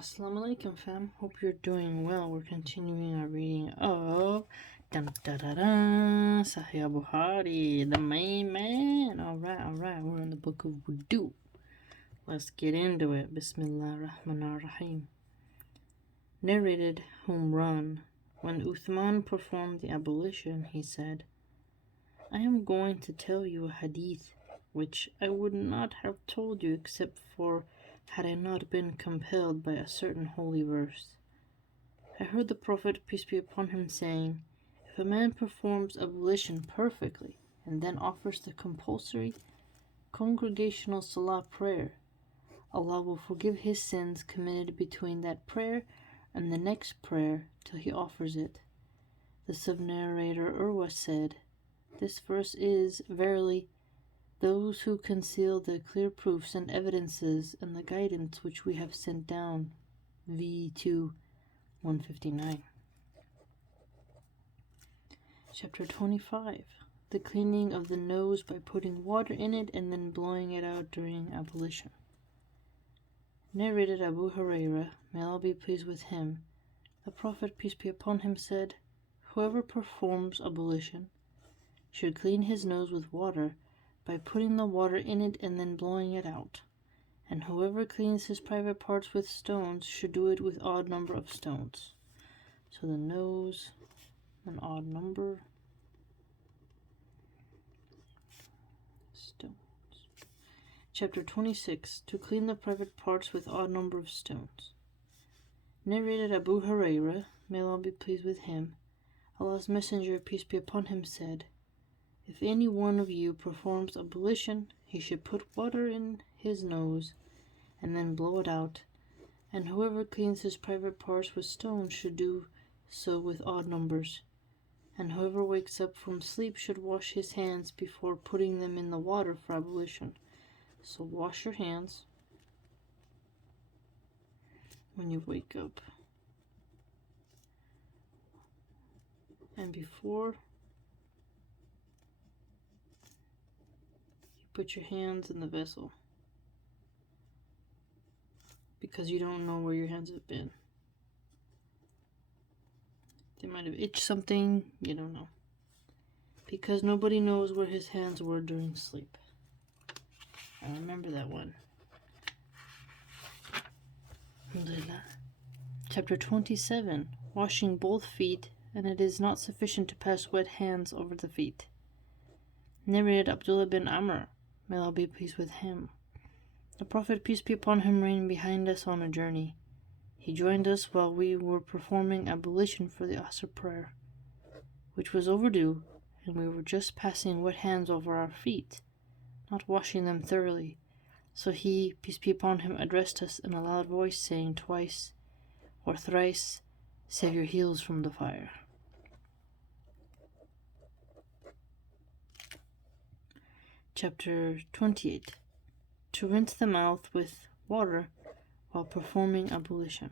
Assalamu alaikum fam, hope you're doing well. We're continuing our reading of Sahih al Bukhari, the main man. Alright, we're in the book of wudu. Let's get into it. Bismillah ar-Rahman ar-Rahim. Narrated Humran. When Uthman performed the abolition, he said, I am going to tell you a hadith which I would not have told you except for had I not been compelled by a certain holy verse. I heard the Prophet, peace be upon him, saying, if a man performs ablution perfectly and then offers the compulsory congregational salah prayer, Allah will forgive his sins committed between that prayer and the next prayer till he offers it. The sub-narrator Urwa said, this verse is, verily, those who conceal the clear proofs and evidences and the guidance which we have sent down. V2 159. Chapter 25. The cleaning of the nose by putting water in it and then blowing it out during ablution. Narrated Abu Hurairah, may Allah be pleased with him, the Prophet, peace be upon him, said, whoever performs ablution should clean his nose with water by putting the water in it and then blowing it out. And whoever cleans his private parts with stones should do it with odd number of stones. So the nose, an odd number. Stones. Chapter 26. To clean the private parts with odd number of stones. Narrated Abu Hurairah, may Allah be pleased with him, Allah's Messenger, peace be upon him, said, if any one of you performs ablution, he should put water in his nose and then blow it out, and whoever cleans his private parts with stones should do so with odd numbers, and whoever wakes up from sleep should wash his hands before putting them in the water for ablution. So wash your hands when you wake up, and before put your hands in the vessel, because you don't know where your hands have been. They might have itched something, you don't know. Because nobody knows where his hands were during sleep. I remember that one. Alhamdulillah. Chapter 27. Washing both feet, and it is not sufficient to pass wet hands over the feet. Narrated Abdullah bin Amr, may Allah be pleased with him. The Prophet, peace be upon him, reigned behind us on a journey. He joined us while we were performing ablution for the Asr prayer, which was overdue, and we were just passing wet hands over our feet, not washing them thoroughly. So he, peace be upon him, addressed us in a loud voice, saying twice or thrice, save your heels from the fire. Chapter 28. To rinse the mouth with water while performing ablution.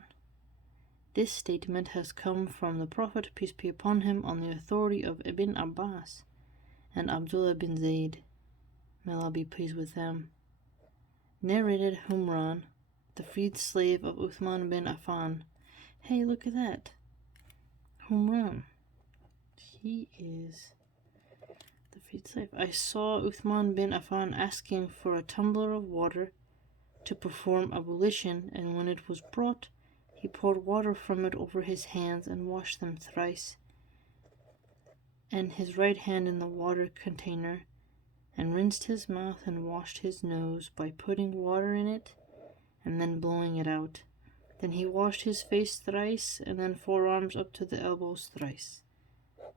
This statement has come from the Prophet, peace be upon him, on the authority of Ibn Abbas and Abdullah bin Zayd, may Allah be pleased with them. Narrated Humran, the freed slave of Uthman bin Affan. Hey, look at that. Humran. He is the freed slave. I saw Uthman bin Affan asking for a tumbler of water to perform ablution, and when it was brought, he poured water from it over his hands and washed them thrice, and his right hand in the water container, and rinsed his mouth and washed his nose by putting water in it and then blowing it out. Then he washed his face thrice, and then forearms up to the elbows thrice,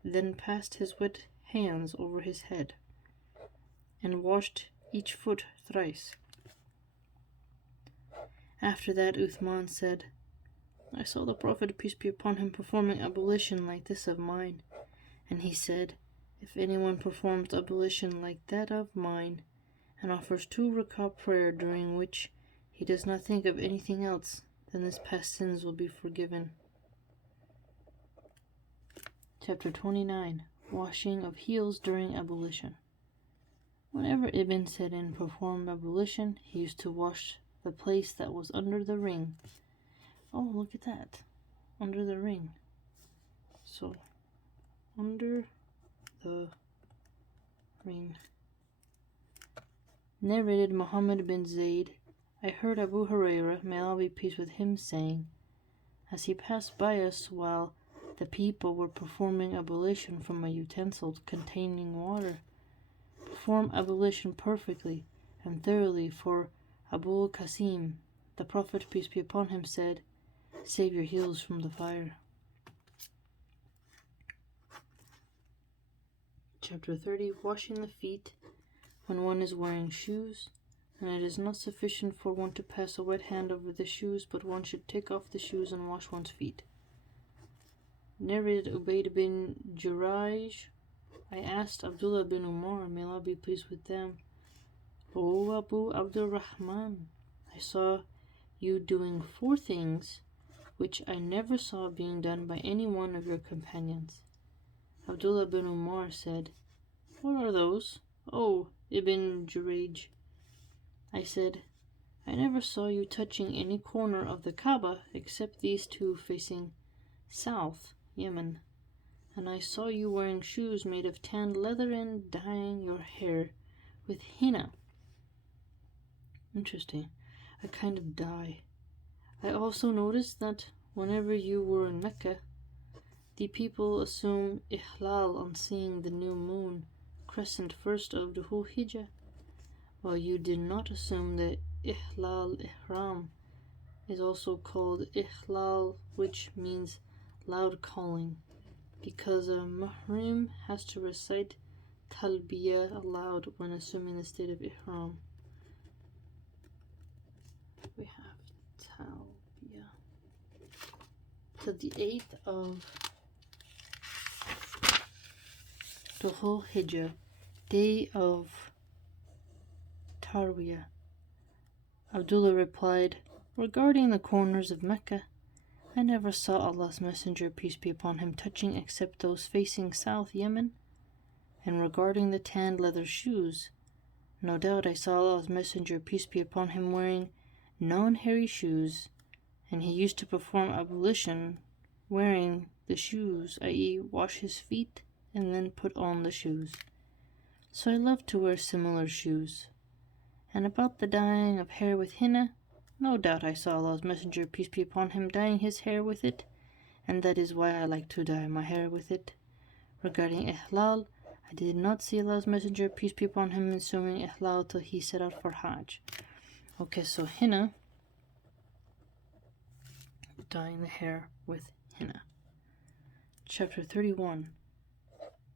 then passed his wet hands over his head, and washed each foot thrice. After that, Uthman said, I saw the Prophet, peace be upon him, performing ablution like this of mine, and he said, if anyone performs ablution like that of mine, and offers 2 rak'ah prayer during which he does not think of anything else, then his past sins will be forgiven. Chapter 29. Washing of heels during ablution. Whenever Ibn Sirin performed ablution, he used to wash the place that was under the ring Oh, look at that. Under the ring. So, under the ring. Narrated Muhammad bin Zayd. I heard Abu Hurairah, may Allah be pleased with him, saying, as he passed by us while the people were performing ablution from a utensil containing water, perform ablution perfectly and thoroughly, for Abu Qasim, the Prophet, peace be upon him, said, save your heels from the fire. Chapter 30. Washing the feet when one is wearing shoes, and it is not sufficient for one to pass a wet hand over the shoes, but one should take off the shoes and wash one's feet. Narrated Ubayd bin Jurayj. I asked Abdullah bin Umar, may Allah be pleased with them, O Abu Abdurrahman, I saw you doing 4 things which I never saw being done by any one of your companions. Abdullah bin Umar said, what are those, O Ibn Jurayj? I said, I never saw you touching any corner of the Kaaba except these 2 facing south, Yemen, and I saw you wearing shoes made of tanned leather and dyeing your hair with henna. Interesting, a kind of dye. I also noticed that whenever you were in Mecca, the people assume Ihlal on seeing the new moon crescent first of the Dhul Hijjah, while you did not assume that Ihlal Ihram is also called Ihlal, which means loud calling, because a Muhrim has to recite Talbiyah aloud when assuming the state of Ihram. We have Talbiyah. So the 8th of Dhul Hijjah, day of Tarwiyah. Abdullah replied, regarding the corners of Mecca, I never saw Allah's Messenger, peace be upon him, touching except those facing south, Yemen. And regarding the tanned leather shoes, no doubt I saw Allah's Messenger, peace be upon him, wearing non-hairy shoes, and he used to perform ablution wearing the shoes, i.e. wash his feet and then put on the shoes. So I love to wear similar shoes. And about the dyeing of hair with henna, no doubt I saw Allah's Messenger, peace be upon him, dyeing his hair with it, and that is why I like to dye my hair with it. Regarding Ihlal, I did not see Allah's Messenger, peace be upon him, assuming Ihlal till he set out for Hajj. Okay, so henna, dyeing the hair with henna. Chapter 31.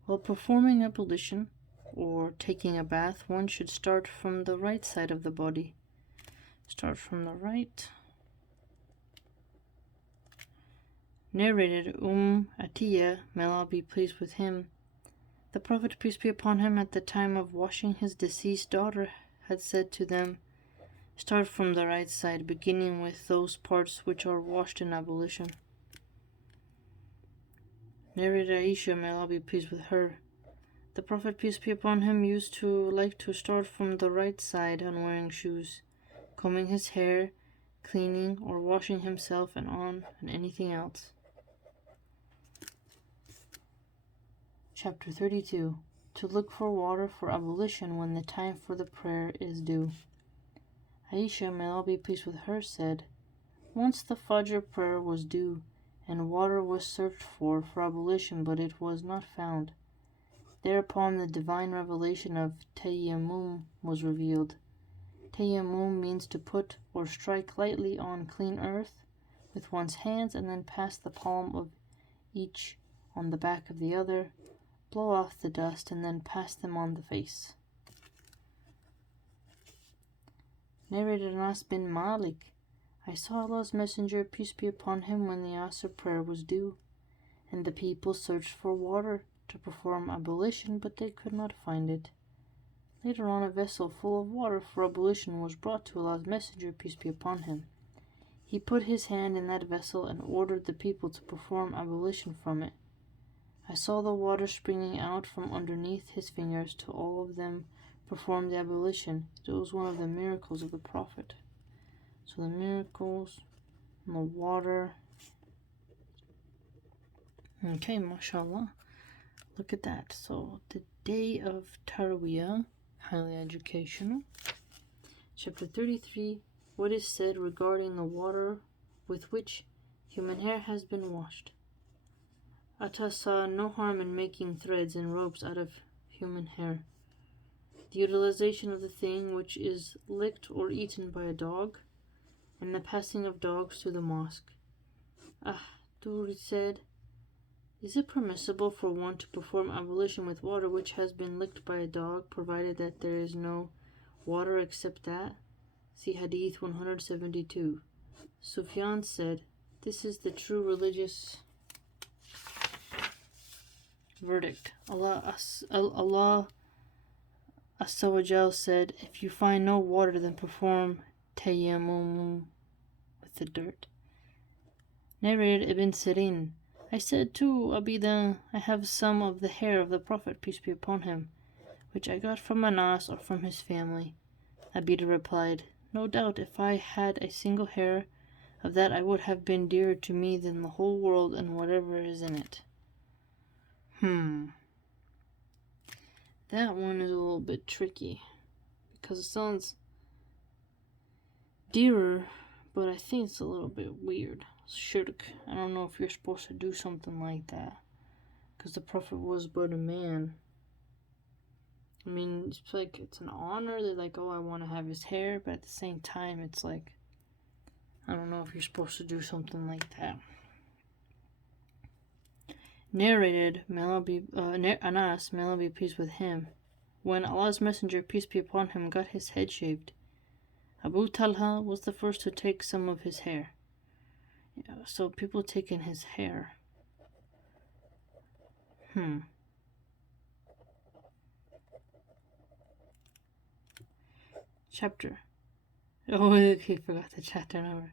While performing ablution or taking a bath, one should start from the right side of the body. Start from the right. Narrated Atiyah, may Allah be pleased with him. The Prophet, peace be upon him, at the time of washing his deceased daughter, had said to them, start from the right side, beginning with those parts which are washed in ablution. Narrated Aisha, may Allah be pleased with her. The Prophet, peace be upon him, used to like to start from the right side on wearing shoes, combing his hair, cleaning or washing himself and anything else. Chapter 32. To look for water for ablution when the time for the prayer is due. Aisha, may Allah be pleased with her, said, once the Fajr prayer was due, and water was searched for ablution, but it was not found. Thereupon the divine revelation of Tayammum was revealed. Tayammum means to put or strike lightly on clean earth with one's hands and then pass the palm of each on the back of the other, blow off the dust, and then pass them on the face. Narrated Anas bin Malik, I saw Allah's Messenger, peace be upon him, when the Asr prayer was due, and the people searched for water to perform ablution, but they could not find it. Later on, a vessel full of water for ablution was brought to Allah's Messenger, peace be upon him. He put his hand in that vessel and ordered the people to perform ablution from it. I saw the water springing out from underneath his fingers till all of them performed the ablution. It was one of the miracles of the Prophet. So the miracles in the water. Okay, mashallah. Look at that. So, the day of Tarwiyah, highly educational. Chapter 33, what is said regarding the water with which human hair has been washed. Atta saw no harm in making threads and ropes out of human hair. The utilization of the thing which is licked or eaten by a dog, and the passing of dogs through the mosque. Duri said, is it permissible for one to perform ablution with water which has been licked by a dog, provided that there is no water except that? See Hadith 172. Sufyan said, this is the true religious verdict. Allah As-Sawajal said, if you find no water, then perform tayammum with the dirt. Narrated Ibn Sirin, I said to Abida, I have some of the hair of the Prophet, peace be upon him, which I got from Anas or from his family. Abida replied, no doubt if I had a single hair of that, I would have been dearer to me than the whole world and whatever is in it. That one is a little bit tricky, because it sounds dearer, but I think it's a little bit weird. Shirk. I don't know if you're supposed to do something like that, because the Prophet was but a man. I mean, it's like, it's an honor. They're like, oh, I want to have his hair, but at the same time, it's like, I don't know if you're supposed to do something like that. Narrated, Anas, may Allah be pleased with him, when Allah's Messenger, peace be upon him, got his head shaved, Abu Talha was the first to take some of his hair. Yeah, so people taking his hair. Chapter. Oh, okay, forgot the chapter number.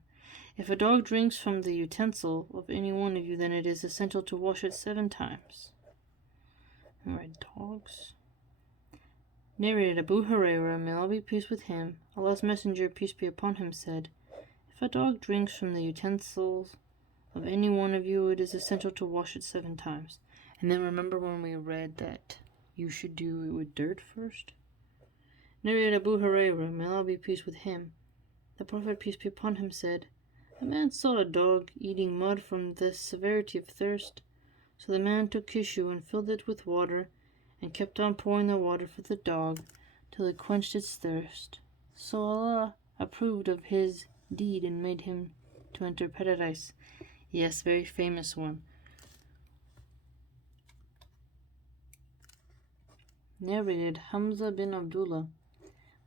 If a dog drinks from the utensil of any one of you, then it is essential to wash it 7 times. Alright, dogs. Narrated Abu Hurairah, may Allah be pleased with him, Allah's Messenger, peace be upon him, said, if a dog drinks from the utensils of any one of you, it is essential to wash it 7 times. And then remember when we read that you should do it with dirt first? Narrated Abu Hurairah, may Allah be pleased with him, the Prophet, peace be upon him, said, a man saw a dog eating mud from the severity of thirst. So the man took his shoe and filled it with water, and kept on pouring the water for the dog, till it quenched its thirst. So Allah approved of his deed and made him to enter paradise. Yes, very famous one. Narrated Hamza bin Abdullah,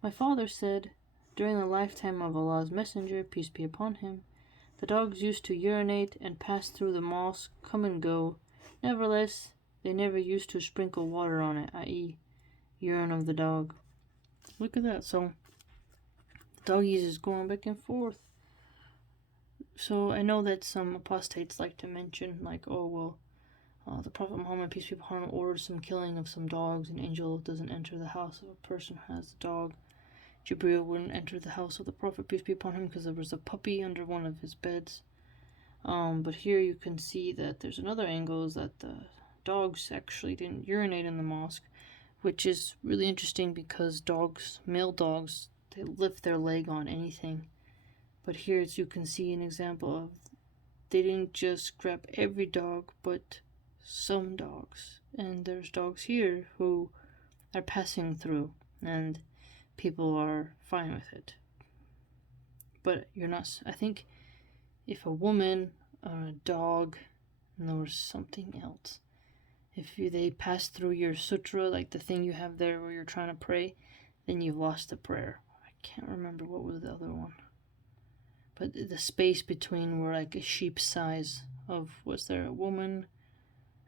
my father said, during the lifetime of Allah's Messenger, peace be upon him, the dogs used to urinate and pass through the mosque, come and go. Nevertheless, they never used to sprinkle water on it, i.e., urine of the dog. Look at that. So, the doggies is going back and forth. So, I know that some apostates like to mention, like, oh, well, the Prophet Muhammad, peace be upon him, ordered some killing of some dogs. An angel doesn't enter the house of a person who has a dog. Jibreel wouldn't enter the house of the Prophet, peace be upon him, because there was a puppy under one of his beds. But here you can see that there's another angle, is that the dogs actually didn't urinate in the mosque, which is really interesting because dogs, male dogs, they lift their leg on anything. But here you can see an example of they didn't just grab every dog, but some dogs. And there's dogs here who are passing through, and people are fine with it. But you're not, I think if a woman or a dog, and there was something else, if they pass through your sutra, like the thing you have there where you're trying to pray, then you've lost the prayer. I can't remember what was the other one. But the space between were like a sheep size of, was there a woman,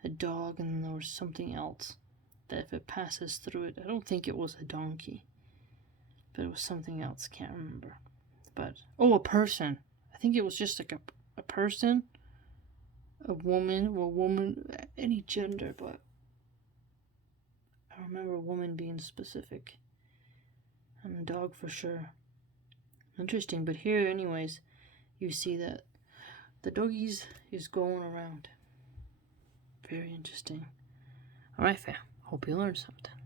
a dog, and there was something else that if it passes through it, I don't think it was a donkey, but it was something else, can't remember. But, oh, a person. I think it was just like a person, a woman, any gender, but I remember a woman being specific, and a dog for sure. Interesting, but here anyways, you see that the doggies is going around. Very interesting. Alright, fam. Hope you learned something.